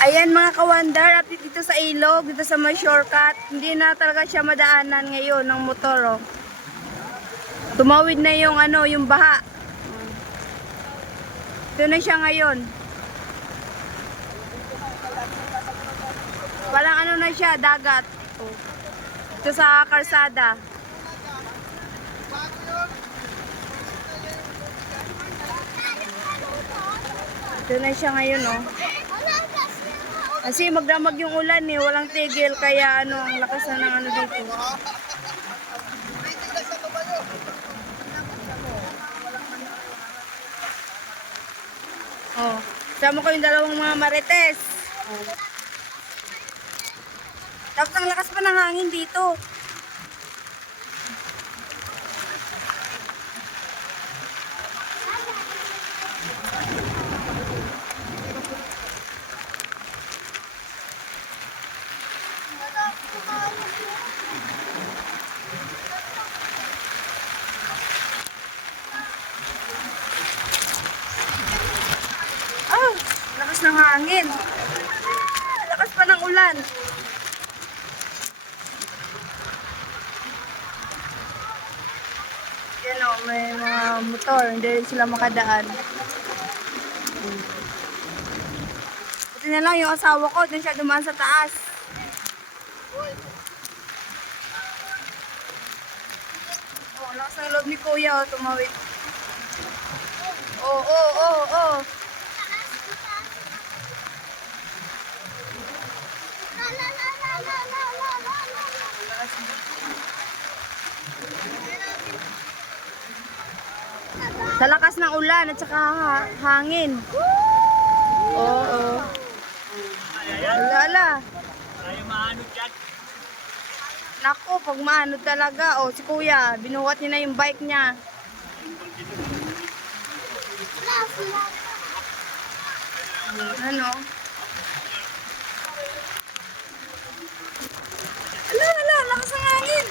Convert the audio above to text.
Ayan mga kawandar, update dito sa ilog, dito sa may shortcut. Hindi na talaga siya madaanan ngayon ng motor. Oh. Tumawid na yung yung baha. Ito na siya ngayon. Parang na siya, dagat. Oh. Ito sa karsada. Ito na siya ngayon, oh. Kasi magdamag yung ulan eh, walang tigil kaya ang lakas na ng dito. Oh, sama ko yung dalawang mga marites. Oh. Tapos ang lakas pa ng hangin dito. Ah, lakas ng hangin. Lakas pa ng ulan. Yan o, may mga motor. Hindi rin sila makadaan. Buti na lang yung asawa ko, dun siya dumaan sa taas. Oh, lakas ng loob ni Kuya, tumawid. Oh. Sa lakas ng ulan at saka hangin. Oo. Ala. Ayaw maanod yan. Naku, pag maanod talaga. Si Kuya, binuhat niya na yung bike niya. Ano? Ala, lakas ng hangin.